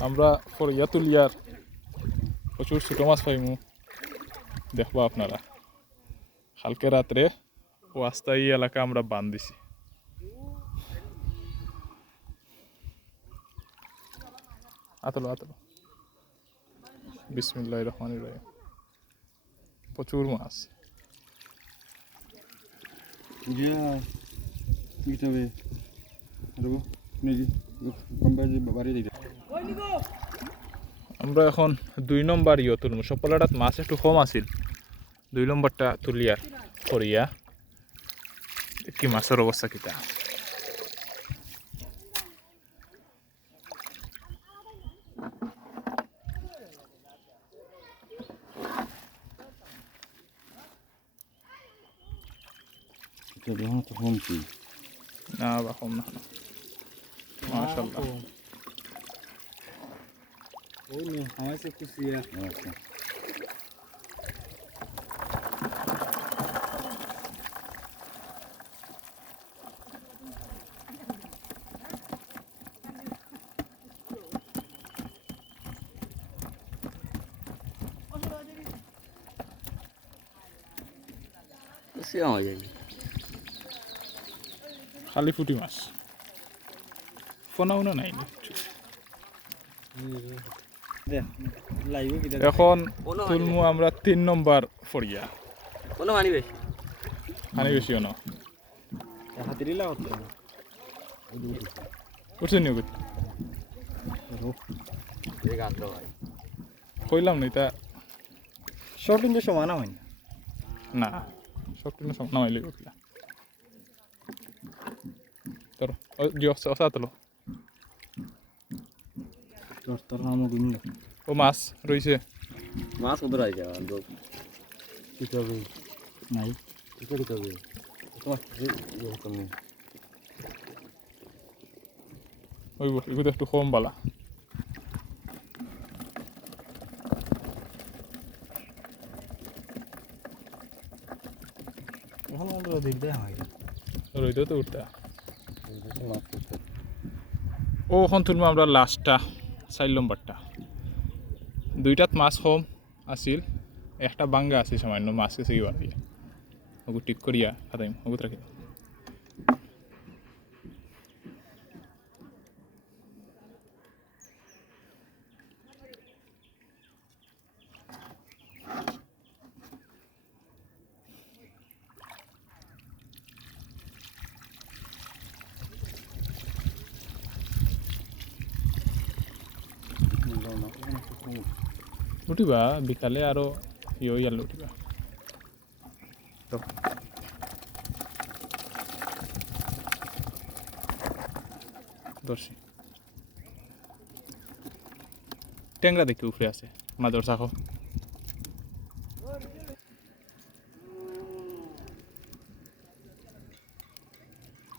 আমরা ফরিয়া তুলিয়ার প্রচুর ছোটো মাছ পাইমু। দেখব আপনারা। কালকে রাত্রে ওয়াস্তা এই এলাকা আমরা বান দিছি। আতলো আতলো। বিসমিল্লাহ রহমান রহিম। প্রচুর মাছ। Ya, kita আমরা এখন দুই নম্বর ইয়ে তুলবো সফলতাত মাছ একটু কম আছিল। দুই নম্বরটা তুলিয়ার করিয়া। কি মাছের অবস্থা sih. না বা কম না। মাশাল্লাহ ওই নে আমার সে খুশি Oke. খুশি আমার যাই খালি ফুটি মাছ ফোনাও না নাই দেখ লাইভ কি দেখ এখন তুলমু আমরা তিন নম্বর ফরিয়া কোনো মানি বেশি। হানি বেশিও না। হাতিরি লাও তো উঠছে ভাই। কইলাম না এটা শর্ট কিন্তু সমান হয় না? না সব সব নামাইলে উঠলা। তোর জিও তোর তোর ও মাছ রইছে মাছ ওদের আই যাওয়া লোক Kita be. নাই। ওই এগুলো একটু কম বালা হয়। তো উঠতা. ও এখন তুলবো আমরা লাস্টটা চার নম্বরটা দুইটাত মাছ কম আছিল, একটা বাঙ্গা আছে সামান্য মাছ গেছে কি দিয়ে ওগু ঠিক করিয়া খাতাইম ওগুত রাখি উঠিবা বিকালে আরও ইয়ে ইয়ালে উঠিবা। দর্শি। ট্যাংরা দেখি উফরে আছে মাদর শাখো